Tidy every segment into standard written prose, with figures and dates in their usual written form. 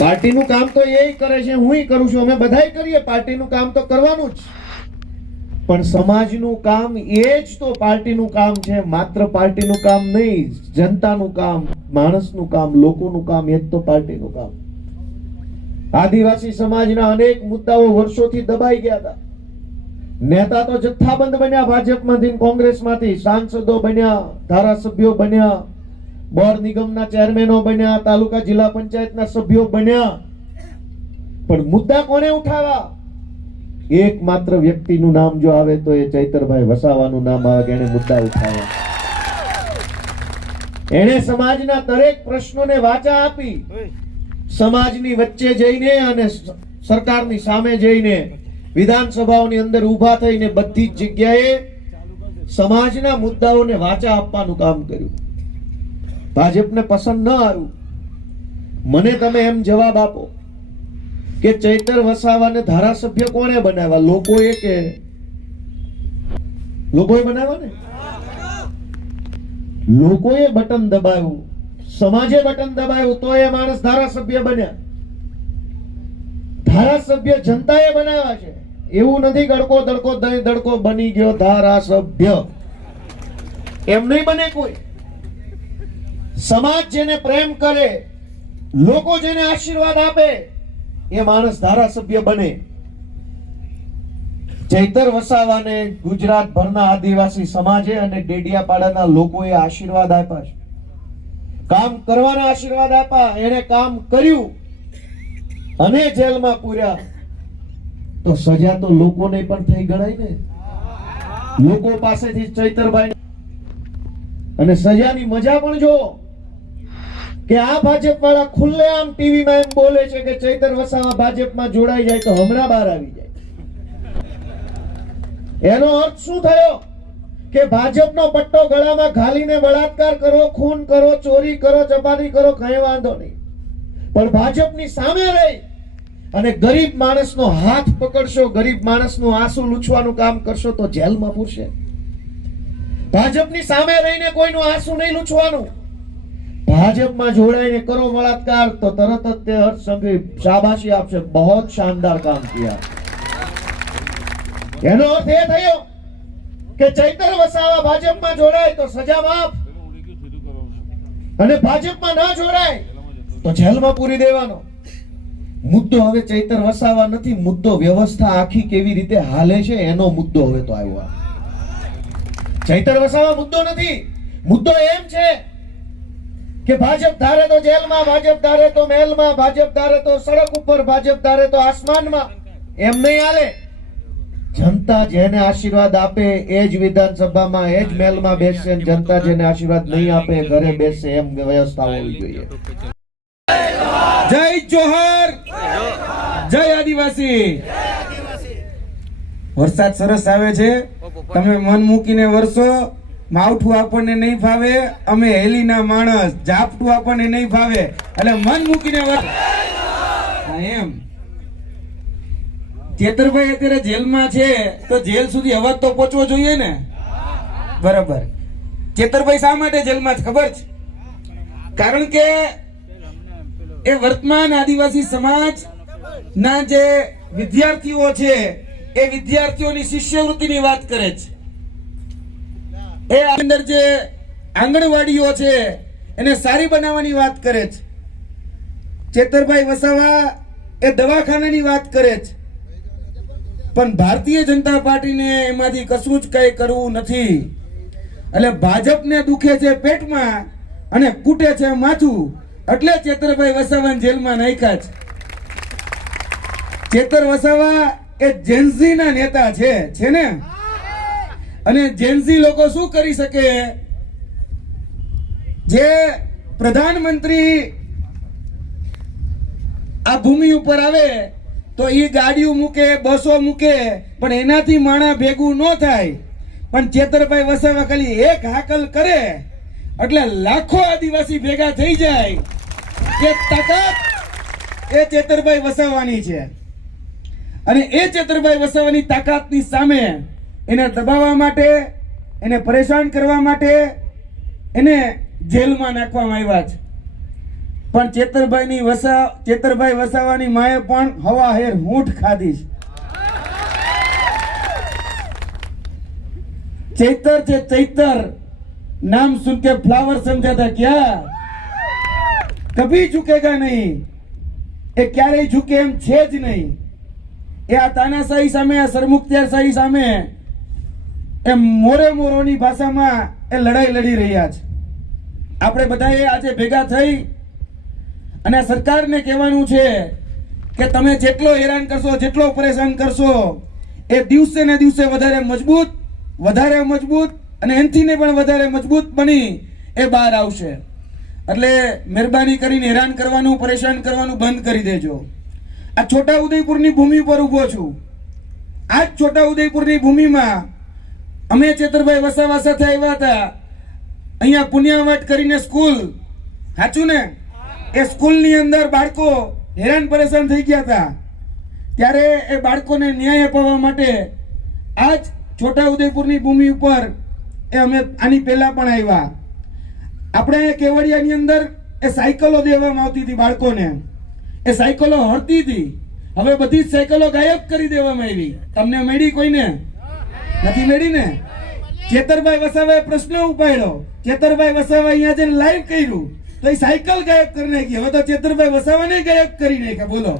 પાર્ટીનું કામ તો એ કરે છે, હુંય કરું છું, અમે બધાય કરીએ, પાર્ટીનું કામ તો કરવાનું જ, પણ સમાજનું કામ એ જ તો પાર્ટીનું કામ છે. માત્ર પાર્ટીનું કામ નહીં, જનતાનું કામ, માણસનું કામ, લોકોનું કામ, એ જ તો પાર્ટીનું કામ. આદિવાસી સમાજના અનેક મુદ્દાઓ વર્ષોથી દબાઈ ગયા હતા. નેતા તો જથ્થાબંધ બન્યા, ભાજપમાંથી, કોંગ્રેસમાંથી, સાંસદો બન્યા, ધારાસભ્યો બન્યા, બોર્ડ નિગમના ચેરમેનો બન્યા, તાલુકા જિલ્લા પંચાયતના સભ્યો બન્યા, પણ મુદ્દા કોને ઉઠાવ્યા? એકમાત્ર વ્યક્તિનું નામ જો આવે તો એ ચૈતરભાઈ વસાવાનું નામ આવે કે એને મુદ્દા ઉઠાવ્યા. એને સમાજના દરેક પ્રશ્નોને વાચા આપી, સમાજની વચ્ચે જઈને અને સરકારની સામે જઈને વિધાનસભાઓની અંદર ઊભા થઈને બધી જ જગ્યાએ સમાજના મુદ્દાઓને વાચા આપવાનું કામ કર્યું. ભાજપને પસંદ ન આવ્યું. મને તમે એમ જવાબ આપો કે ચૈતર વસાવાને ધારાસભ્ય કોણે બનાવ્યા? લોકોએ કે લોકોએ બનાવ્યા ને? લોકોએ બટન દબાવ્યું, સમાજે બટન દબાવ્યું તો એ માણસ ધારાસભ્ય બન્યા. ધારાસભ્ય જનતાએ બનાવ્યા છે. એવું નથી ગડકો દડકો દહીં દડકો બની ગયો ધારાસભ્ય, એમ નહીં બને કોઈ. સમાજ જેને પ્રેમ કરે, લોકો જેને આશીર્વાદ આપે, એ માણસ ધારાસભ્ય બને. ચૈતર વસાવાને ગુજરાતભરના આદિવાસી સમાજે અને ડેડિયાપાડાના લોકોએ આશીર્વાદ આપ્યા છે, કામ કરવાના આશીર્વાદ આપ્યા. એને કામ કર્યું અને જેલમાં પૂર્યા, તો સજા તો લોકોને પણ થઈ ગણાય ને. લોકો પાસેથી ચૈતરભાઈ અને સજાની મજા પણ જો કે આ ભાજપ વાળા ખુલ્લેઆમ ટીવીમાં એમ બોલે છે કે ચૈતર વસાવા ભાજપમાં જોડાઈ જાય તો હમણાં બહાર આવી જાય. એનો અર્થ શું થયો કે ભાજપનો પટ્ટો ગળામાં ઘાલીને બળાત્કાર કરો, ખૂન કરો, ચોરી કરો, ચપાટી કરો, કઈ વાંધો નહીં, પણ ભાજપની સામે રહી અને ગરીબ માણસનો હાથ પકડશો, ગરીબ માણસનું આંસુ લૂછવાનું કામ કરશો તો જેલમાં પૂરશે. ભાજપની સામે રહીને કોઈનું આંસુ નહીં લૂછવાનું. ભાજપમાં જોડાઈને કરો બળાત્કાર તો તરત જ તે હર્ષ સંઘવી શાબાશી આપશે, બહોત શાનદાર કામ કિયા. એનો અર્થ એ થયો કે ચૈતર વસાવા ભાજપમાં જોડાય તો સજા માફ, અને ભાજપમાં ના જોડાય તો જેલમાં પૂરી દેવાનો. મુદ્દો હવે ચૈતર વસાવા નથી, મુદ્દો વ્યવસ્થા આખી કેવી રીતે હાલે છે એનો મુદ્દો હવે તો આવ્યો. ચૈતર વસાવા મુદ્દો નથી. મુદ્દો એમ છે કે ભાજપ ધારે તો જેલમાં, ભાજપ ધારે તો મહેલમાં, ભાજપ ધારે તો સડક ઉપર, ભાજપ ધારે તો આસમાનમાં. એમ નહીં હાલે. જનતા જેને આશીર્વાદ આપે એ જ વિધાનસભામાં, એ જ મહેલમાં બેસશે, જનતા જેને આશીર્વાદ નહીં આપે ઘરે બેસશે, એમ વ્યવસ્થા હોવી જોઈએ. જય જોહર, જય આદિવાસી. વરસાદ સરસ આવે છે, તમે મન મૂકીને વરસો. માવઠું આપણને નહીં ફાવે, અમે હેલીના માણસ, ઝાપટું આપણને નહીં ફાવે, એટલે મન મૂકીને એમ. ચેતરભાઈ અત્યારે જેલમાં છે તો જેલ સુધી અવાજ તો પહોંચવો જોઈએ ને, બરાબર. ચેતરભાઈ શા માટે જેલમાં છે ખબર છે? કારણ કે એ વર્તમાન આદિવાસી સમાજ ના જે વિદ્યાર્થીઓ છે એ વિદ્યાર્થીઓની શિષ્યવૃત્તિની વાત કરે છે. એ અંદર જે આંગણવાડીઓ છે એને સારી બનાવવાની વાત કરે છે. ચેતરભાઈ વસાવા એ દવાખાનાની વાત કરે છે, પણ ભારતીય જનતા પાર્ટીને એમાંથી કશું જ કઈ કરવું નથી. એટલે ભાજપને દુખે છે પેટમાં અને કૂટે છે માથું, એટલે ચેતરભાઈ વસાવાને જેલમાં નાખ્યા છે. ચેતર વસાવા એ જેન્ઝી ના નેતા છે ને, અને જેન્ઝી લોકો શું કરી શકે? જે પ્રધાનમંત્રી આ ભૂમિ ઉપર આવે તો એ ગાડીઓ મૂકે, બસો મૂકે, પણ એનાથી માણા ભેગું ન થાય. પણ ચેતરભાઈ વસાવા ખાલી એક હાકલ કરે એટલે લાખો આદિવાસી ભેગા થઈ જાય. એ તાકાત એ ચેતરભાઈ વસાવાની છે, અને એ ચેતરભાઈ વસાવાની તાકાતની સામે એને દબાવવા માટે, એને પરેશાન કરવા માટે એને જેલમાં નાખવામાં આવ્યા છે. પણ ચેતરભાઈ વસાવાની માએ પણ હવા હેર હૂંઠ ખાધી છે। चैतर છે चैतर, नाम सुन के फ्लावर समझा था क्या, कभी झुकेगा नहीं, એ ક્યારેય ઝુકે એમ છે જ નહીં। એ આ તાનાશાહી સામે, આ સરમુખત્યારશાહી સામે એ મોરે મોરોની ભાષામાં એ લડાઈ લડી રહ્યા છે। આપણે બધાએ આજે ભેગા થઈ અને આ સરકારને કહેવાનું છે કે તમે જેટલો હેરાન કરશો, જેટલો પરેશાન કરશો, એ દિવસે ને દિવસે વધારે મજબૂત અને એનથી ને પણ વધારે મજબૂત બની એ બહાર આવશે। એટલે મહેરબાની કરીને હેરાન કરવાનું, પરેશાન કરવાનું બંધ કરી દેજો। આ છોટા ઉદયપુરની ભૂમિ પર ઊભો છું। આ જ છોટા ઉદયપુરની ભૂમિમાં અમે ચેતરભાઈ વસાવા સાથે આવ્યા હતા। અહીંયા પુણ્યવાટ કરીને સ્કૂલ, સાચું ને? એ સ્કૂલની અંદર બાળકો હેરાન પરેશાન થઈ ગયા હતા। ત્યારે એ બાળકોને ન્યાય અપાવવા માટે આ જ છોટા ઉદયપુરની ભૂમિ ઉપર એ અમે આની પહેલા પણ આવ્યા। આપણે કેવડિયાની અંદર એ સાયકલો દેવામાં આવતી હતી બાળકોને, એ સાયકલો હરતી હતી। હવે બધી જ સાયકલો ગાયબ કરી દેવામાં આવી। તમને મળી? કોઈને નથી મળી ને? ચેતરભાઈ વસાવાએ પ્રશ્ન ઉપાડ્યો, ચેતરભાઈ વસાવા અહીંયા જઈને લાઈવ કર્યું તો એ સાયકલ ગાયબ કરી નાખી। હવે તો ચેતરભાઈ વસાવાને ગાયબ કરી નાખ્યા। બોલો,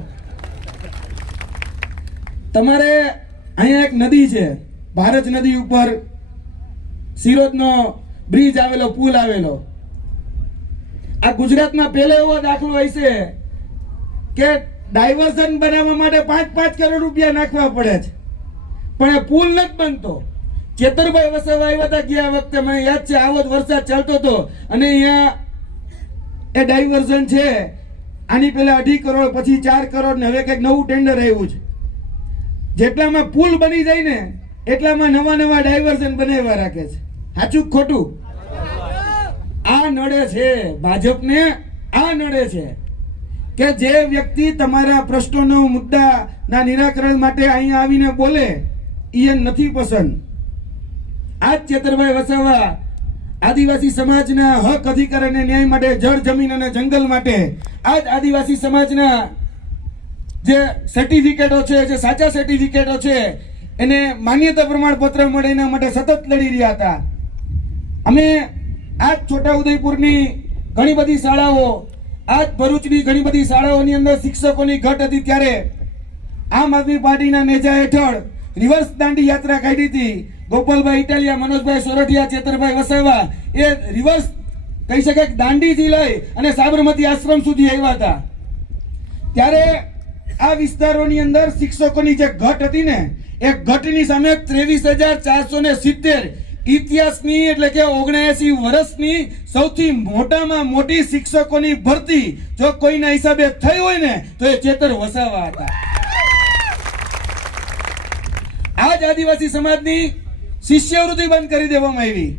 તમારે અહીંયા એક નદી છે, ભારત નદી ઉપર સિરોજનો બ્રિજ આવેલો, પુલ આવેલો। આ ગુજરાતમાં પહેલો એવો દાખલો હશે કે ડાયવર્ઝન બનાવવા માટે 5-5 કરોડ રૂપિયા નાખવા પડે છે, પણ એ પુલ નથી બનતો। ચેતરભાઈ વસાવા આવ્યા હતા ગયા વખતે, મને યાદ છે, આવો જ વરસાદ ચાલતો હતો અને અહીંયા એ ડાયવર્ઝન છે, આની પહેલા 2.5 કરોડ, પછી 4 કરોડ ને હવે કંઈક નવું ટેન્ડર આવ્યું છે। જેટલામાં પુલ બની જાય ને એટલામાં નવા ડાયવર્ઝન બનાવવા રાખે છે। સાચું ખોટું? આ નડે છે ભાજપને, આ નડે છે કે જે વ્યક્તિ તમારા પ્રશ્નોનો, મુદ્દાના નિરાકરણ માટે અહીંયા આવીને બોલે એ નથી પસંદ। આ જ ચેતરભાઈ વસાવા આદિવાસી સમાજના હક, અધિકાર અને ન્યાય માટે, જળ, જમીન અને જંગલ માટે, આ જ આદિવાસી સમાજના જે સર્ટિફિકેટો છે, જે સાચા સર્ટિફિકેટો છે, એને માન્યતા પ્રમાણપત્ર મળે એના માટે સતત લડી રહ્યા હતા। અમે આ છોટા ઉદયપુરની ઘણી બધી શાળાઓ, આ ભરૂચની ઘણી બધી શાળાઓની અંદર શિક્ષકોની ઘટ હતી, ત્યારે આમ આદમી પાર્ટીના નેજા હેઠળ રિવર્સ દાંડી યાત્રા કાઢી હતી। ગોપાલભાઈ ઇટાલિયા, મનોજભાઈ સોરઠિયા, ચેતરભાઈ વસાવા એ રિવર્સ કહી શકાય દાંડીથી લઈ અને સાબરમતી આશ્રમ સુધી આવ્યા હતા। ત્યારે આ વિસ્તારોની અંદર શિક્ષકોની જે ઘટ હતી ને, એ ઘટની સામે 23,470 ઇતિહાસની, એટલે કે 79 વર્ષની સૌથી મોટામાં મોટી શિક્ષકોની ભરતી જો કોઈના હિસાબે થઈ હોય ને તો એ ચેતર વસાવા હતા। આ જ આદિવાસી સમાજની શિષ્યવૃત્તિ બંધ કરી દેવામાં આવી।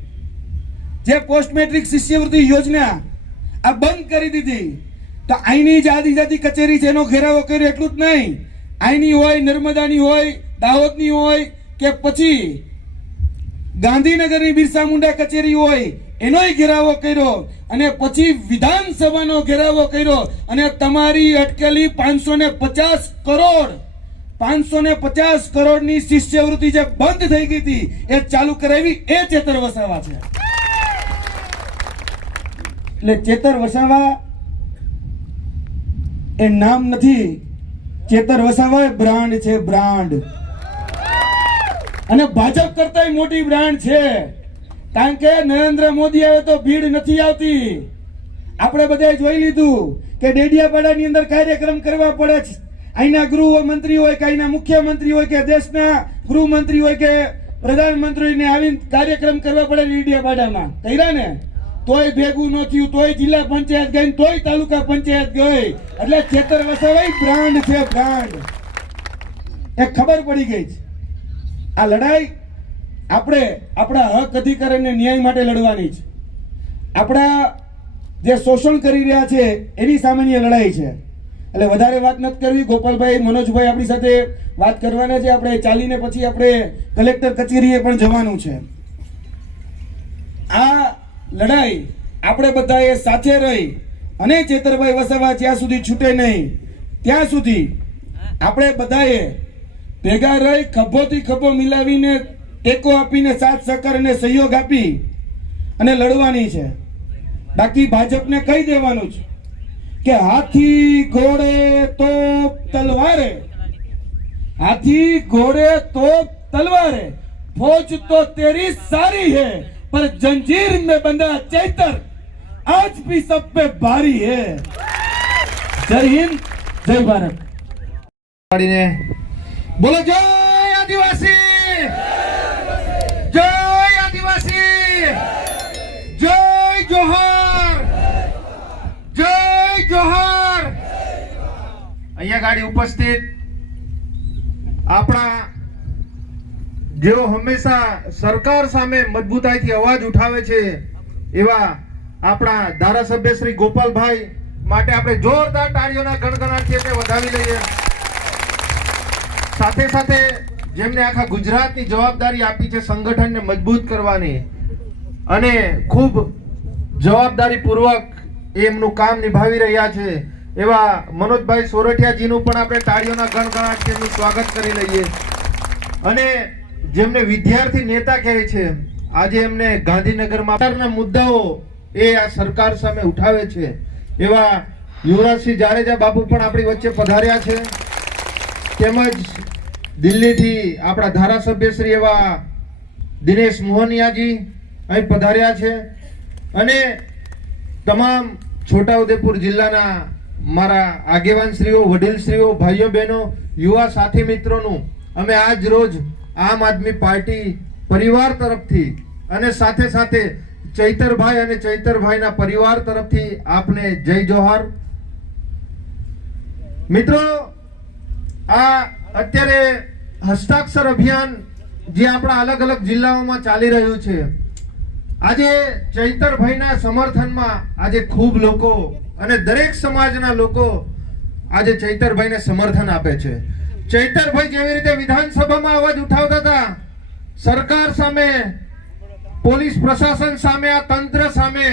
જે પોસ્ટ મેટ્રિક શિષ્યવૃત્તિ યોજના આ બંધ કરી દીધી। તો અહીંની જે આદિજાતિ કચેરી છે એનો ઘેરાવો કર્યો એટલું જ નહીં, અહીંની હોય, નર્મદાની હોય, દાહોદની હોય કે પછી ગાંધીનગરની બિરસા મુંડા કચેરી હોય, એનોય ઘેરાવો કર્યો અને પછી વિધાનસભાનો ઘેરાવો કર્યો અને તમારી અટકેલી 550 કરોડની શિષ્યવૃત્તિ જે બંધ થઈ ગઈ હતી એ ચાલુ કરાવી એ ચેતર વસાવા છે। એટલે ચેતર વસાવા એ નામ નથી, ચેતર વસાવા એ બ્રાન્ડ છે, બ્રાન્ડ। અને ભાજપ કરતા મોટી બ્રાન્ડ છે, કારણ કે નરેન્દ્ર મોદી આવે તો ભીડ નથી આવતી। આપણે બધાએ જોઈ લીધું કે ડેડિયાપાડાની અંદર કાર્યક્રમ કરવા પડે છે। અહીંના ગૃહમંત્રી હોય કે અહીંના મુખ્યમંત્રી હોય કે દેશના ગૃહમંત્રી હોય કે પ્રધાનમંત્રીને આવીને કાર્યક્રમ કરવા પડે ડેડિયાપાડામાં। કર્યા ને તોય ભેગું ન થયું, તોય જિલ્લા પંચાયત ગઈ, તોય તાલુકા પંચાયત ગઈ। એટલે ચેતર વસાવા બ્રાન્ડ છે, બ્રાન્ડ। એ ખબર પડી ગઈ છે। આ લડાઈ આપણે આપણા હક, અધિકાર અને ન્યાય માટે લડવાની છે। આપણા જે શોષણ કરી રહ્યા છે એની સામાન્ય લડાઈ છે। એટલે વધારે વાત નથી કરવી। ગોપાલભાઈ, મનોજભાઈ આપણી સાથે વાત કરવાના છે। આપણે ચાલીને પછી આપણે કલેક્ટર કચેરીએ પણ જવાનું છે। આ લડાઈ આપણે બધાએ સાથે રહી અને ચેતરભાઈ વસાવા જ્યાં સુધી છૂટે નહીં ત્યાં સુધી આપણે બધાએ ભેગા રહી ખભોથી ખભો મિલાવીને ટેકો આપીને સાથ સહકાર અને સહયોગ આપી અને લડવાની છે. બાકી ભાજપને કહી દેવાનું છે કે હાથી ઘોડે તોપ તલવારે, हाथी घोड़े तोप तलवारें, फौज तो तेरी सारी है पर जंजीर में बंधा चैतर आज भी सब पे भारी है. जय हिंद, जय भारत. बोलो जय आदिवासी, जय आदिवासी, जय जोहार, जय जोहार. અહીંયા ગાડી ઉપસ્થિત આપણા જેઓ હંમેશા સરકાર સામે મજબૂતાઈથી અવાજ ઉઠાવે છે એવા આપણા ધારાસભ્ય શ્રી ગોપાલભાઈ માટે આપણે જોરદાર તાળીઓના ગણગણાટથી આપણે વધાવી લઈએ. સાથે સાથે જેમને આખા ગુજરાતની જવાબદારી આપી છે સંગઠનને મજબૂત કરવાની અને ખૂબ જવાબદારીપૂર્વક એમનું કામ નિભાવી રહ્યા છે એવા મનોજભાઈ સોરઠિયાજીનું પણ આપણે તાળીઓના ગણગણાટથી એમનું સ્વાગત કરી લઈએ. અને જેમને વિદ્યાર્થી નેતા કહે છે, આજે એમને ગાંધીનગરમાં મુદ્દાઓ એ આ સરકાર સામે ઉઠાવે છે એવા યુવરાજસિંહ જાડેજા બાપુ પણ આપણી વચ્ચે પધાર્યા છે. તેમજ દિલ્હીથી આપણા ધારાસભ્ય શ્રી એવા દિનેશ મોહનિયાજી અહીં પધાર્યા છે. અને તમામ છોટાઉદેપુર જિલ્લાના મારા આગેવાનશ્રીઓ, વડીલશ્રીઓ, ભાઈઓ બહેનો, યુવા સાથી મિત્રોનું અમે આજ રોજ આમ આદમી પાર્ટી પરિવાર તરફથી અને સાથે સાથે ચૈતરભાઈ અને ચૈતરભાઈના પરિવાર તરફથી આપને જય જોહાર. મિત્રો, આ અત્યારે હસ્તાક્ષર અભિયાન જે આપણા અલગ અલગ જિલ્લાઓમાં ચાલી રહ્યું છે, આજે ચૈતરભાઈના સમર્થનમાં આજે ખૂબ લોકો અને દરેક સમાજના લોકો આજે ચૈતરભાઈને સમર્થન આપે છે. ચૈતરભાઈ જેવી રીતે વિધાનસભામાં અવાજ ઉઠાવતા હતા સરકાર સામે, પોલીસ પ્રશાસન સામે, આ તંત્ર સામે,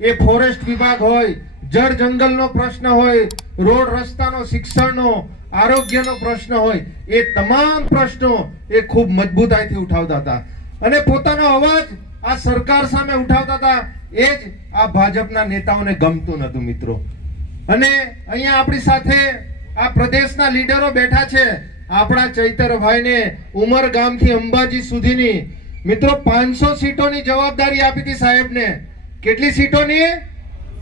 એ ફોરેસ્ટ વિભાગ હોય, જળ જંગલનો પ્રશ્ન હોય, રોડ રસ્તાનો, શિક્ષણનો, આરોગ્યનો પ્રશ્ન હોય, એ તમામ પ્રશ્નો એ ખૂબ મજબૂતાઈથી ઉઠાવતા હતા અને પોતાનો અવાજ આ સરકાર સામે ઉઠાવતા હતા. એ જ આ ભાજપના નેતાઓને ગમતું નતું મિત્રો. અને અહીંયા આપણી સાથે આ પ્રદેશના લીડરો બેઠા છે. આપણા ચૈતરભાઈને ઉમરગામથી અંબાજી સુધીની મિત્રો 500 સીટોની જવાબદારી આપી હતી સાહેબને. કેટલી સીટોની?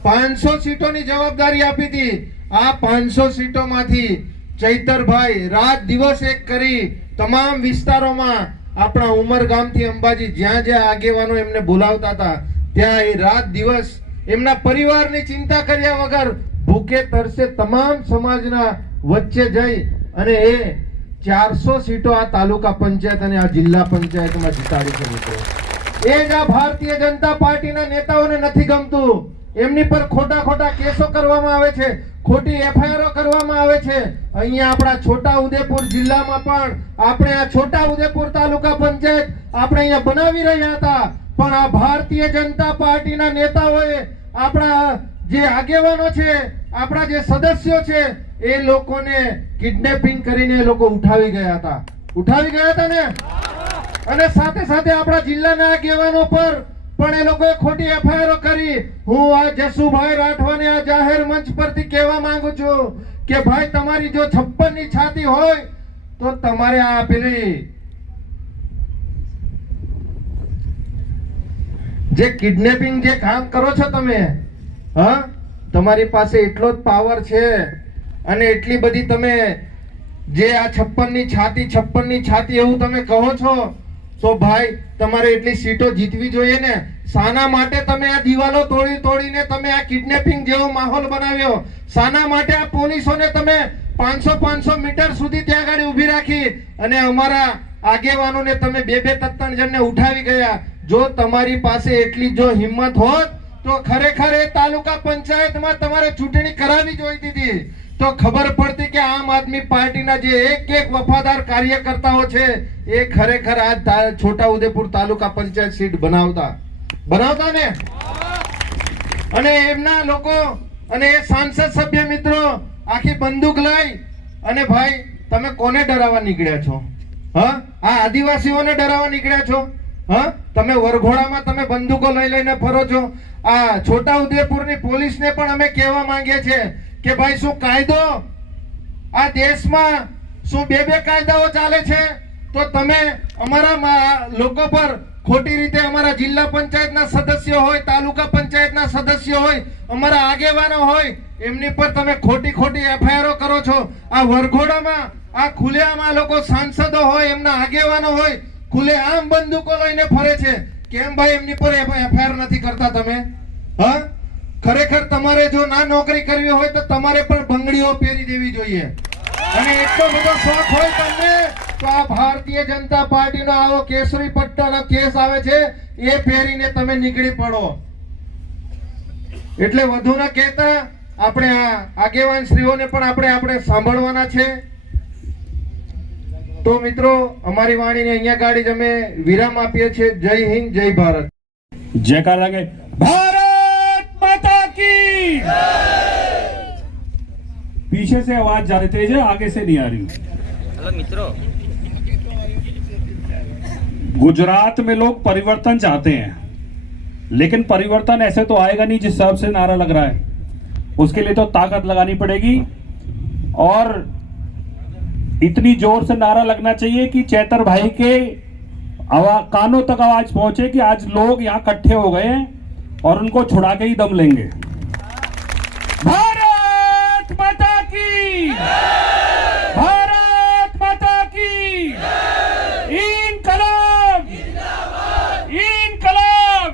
500 સીટોની જવાબદારી આપી હતી. આ 500 સીટોમાંથી ચૈતરભાઈ રાત દિવસ એક કરી તમામ વિસ્તારોમાં આપણા ઉમરગામથી અંબાજી જ્યાં જ્યાં આગેવાનો એમને બોલાવતા હતા ત્યાં એ રાત દિવસ એમના પરિવારની ચિંતા કર્યા વગર ભૂખે તરસે તમામ સમાજના વચ્ચે જઈ અને એ 400 સીટો આ તાલુકા પંચાયત અને આ જિલ્લા પંચાયતમાં જીતાડી છે મિત્રો. એ જ આ ભારતીય જનતા પાર્ટીના નેતાઓને નથી ગમતું. એમની પર ખોટા કેસો કરવામાં આવે છે, ખોટી એફઆઈઆર કરવામાં આવે છે. અહીંયા આપણા છોટા ઉદેપુર જિલ્લામાં પણ આપણે આ છોટા ઉદેપુર તાલુકા પંચાયત આપણે અહીંયા બનાવી રહ્યા હતા, પણ આ ભારતીય જનતા પાર્ટીના નેતાઓએ, આપણા જે આગેવાનો છે, આપણા જે સદસ્યો છે, એ લોકોને કિડનેપિંગ કરીને એ લોકો ઉઠાવી ગયા હતા ને. અને સાથે સાથે આપણા જિલ્લાના આગેવાનો પર પણ એ લોકોએ ખોટી એફઆઈઆર કરી. હું આ જસુભાઈ રાઠવાને આ જાહેર મંચ પરથી કહેવા માંગુ છું કે ભાઈ, તમારી જો 56 ની છાતી હોય તો તમારે આ પેલી જે કિડનેપિંગ જે કામ કરો છો તમે, હા, તમારી પાસે એટલો જ પાવર છે અને એટલી બધી તમે જે આ 56 ની છાતી એવું તમે કહો છો, તો ભાઈ તમારે એટલી સીટો જીતવી જોઈએ ને. શાના માટે તમે આ દિવાલો તોડીને તમે આ કિડનેપિંગ જેવો માહોલ બનાવ્યો? શાના માટે આ પોલીસોને તમે 500 મીટર સુધી ત્યાં આગળ ઊભી રાખી અને અમારા આગેવાનોને તમે 2-3 જણને ઉઠાવી ગયા? જો તમારી પાસે એટલી જો હિંમત હોત તો ખરેખર એ તાલુકા પંચાયતમાં તમારે ચૂંટણી કરાવવી જોઈતી હતી, તો ખબર પડતી કે આમ આદમી પાર્ટીના જે એક વફાદાર કાર્યકર્તાઓ છે એ ખરેખર આ છોટાઉદેપુર તાલુકા પંચાયત સીટ બનાવતા ને. અને એમના લોકો અને એ સાંસદ સભ્ય મિત્રો આખી બંદૂક લઈ અને ભાઈ તમે કોને ડરાવવા નીકળ્યા છો? હા, આ આદિવાસીઓને ડરાવવા નીકળ્યા છો? હા, તમે વરઘોડામાં તમે બંદૂકો લઈ લઈને ફરો છો. આ છોટાઉદેપુરની પોલીસને પણ અમે કહેવા માંગીએ છીએ કે ભાઈ શું કાયદો આ દેશમાં શું બે કાયદાઓ ચાલે છે? તો તમે અમારા લોકો પર ખોટી રીતે અમારા જિલ્લા પંચાયતના સદસ્યો હોય, તાલુકા પંચાયતના સદસ્યો હોય, અમારા આગેવાનો હોય, એમની પર તમે ખોટી એફઆઈઆર કરો છો. આ વરઘોડામાં આ ખુલ્લેઆમ આ લોકો સાંસદો હોય, એમના આગેવાનો હોય, ખુલ્લેઆમ બંદૂકો લઈને ફરે છે. કેમ ભાઈ એમની પર એફઆઈઆર નથી કરતા તમે? હા, ખરેખર તમારે જો ના નોકરી કરવી હોય તો તમારે પણ બંગડીઓ પહેરી દેવી જોઈએ. અને એટલો બધો શોખ હોય તમને તો આ ભારતીય જનતા પાર્ટીનો આવો કેસરી પટ્ટાનો કેસ આવે છે એ પહેરીને તમે નીકળી પડો. એટલે વધુ ન કહેતા આપણે આ આગેવાન શ્રીઓને પણ આપણે સાંભળવાના છે. તો મિત્રો અમારી વાણીને અહીંયા ગાડી જ અમે વિરામ આપીએ છીએ. જય હિન્દ, જય ભારત. जयकार लगे भारत माता की। पीछे से आवाज जा रही तेज है, आगे से नहीं आ रही। हेलो मित्रों, गुजरात में लोग परिवर्तन चाहते हैं, लेकिन परिवर्तन ऐसे तो आएगा नहीं जिस हिसाब से नारा लग रहा है। उसके लिए तो ताकत लगानी पड़ेगी और इतनी जोर से नारा लगना चाहिए कि चैतर भाई के कानों तक आवाज पहुंचे कि आज लोग यहाँ इकट्ठे हो गए हैं और उनको छुड़ा के ही दम लेंगे। भारत माता की, भारत माता की, इनकलाब, इनकलाब।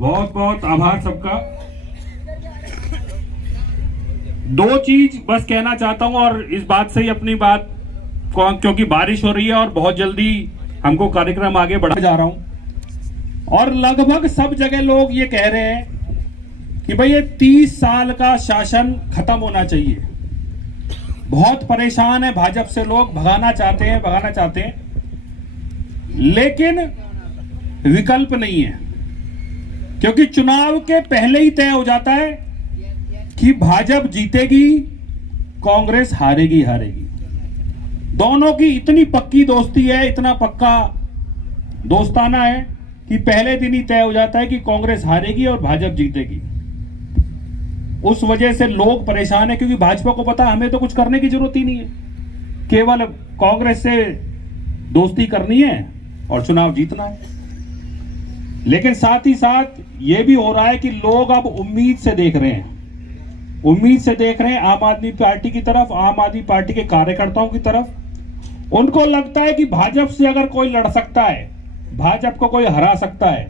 बहुत बहुत आभार सबका। दो चीज बस कहना चाहता हूं और इस बात से ही अपनी बात, क्योंकि बारिश हो रही है और बहुत जल्दी हमको कार्यक्रम आगे बढ़ा जा रहा हूं और लगभग सब जगह लोग ये कह रहे हैं कि भाई ये 30 साल का शासन खत्म होना चाहिए। बहुत परेशान है भाजपा से, लोग भगाना चाहते हैं, लेकिन विकल्प नहीं है, क्योंकि चुनाव के पहले ही तय हो जाता है कि भाजपा जीतेगी, कांग्रेस हारेगी। दोनों की इतनी पक्की दोस्ती है, इतना पक्का दोस्ताना है कि पहले दिन ही तय हो जाता है कि कांग्रेस हारेगी और भाजपा जीतेगी। उस वजह से लोग परेशान है, क्योंकि भाजपा को पता है हमें तो कुछ करने की जरूरत ही नहीं है, केवल कांग्रेस से दोस्ती करनी है और चुनाव जीतना है। लेकिन साथ ही साथ ये भी हो रहा है कि लोग अब उम्मीद से देख रहे हैं आम आदमी पार्टी की तरफ, आम आदमी पार्टी के कार्यकर्ताओं की तरफ। उनको लगता है कि भाजपा से अगर कोई लड़ सकता है, भाजपा को कोई हरा सकता है,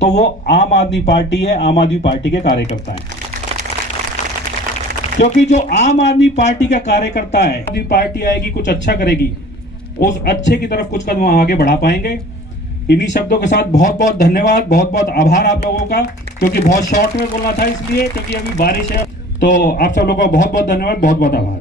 तो वो आम आदमी पार्टी है, आम आदमी पार्टी के कार्यकर्ता हैं। क्योंकि जो आम आदमी पार्टी का कार्यकर्ता है, आदमी पार्टी आएगी, कुछ अच्छा करेगी, उस अच्छे की तरफ कुछ कदम आगे बढ़ा पाएंगे। इन्हीं शब्दों के साथ बहुत बहुत धन्यवाद, बहुत बहुत आभार आप लोगों का, क्योंकि बहुत शॉर्ट में बोलना था इसलिए, क्योंकि अभी बारिश है। तो आप सब लोगों का बहुत बहुत धन्यवाद, बहुत बहुत आभार।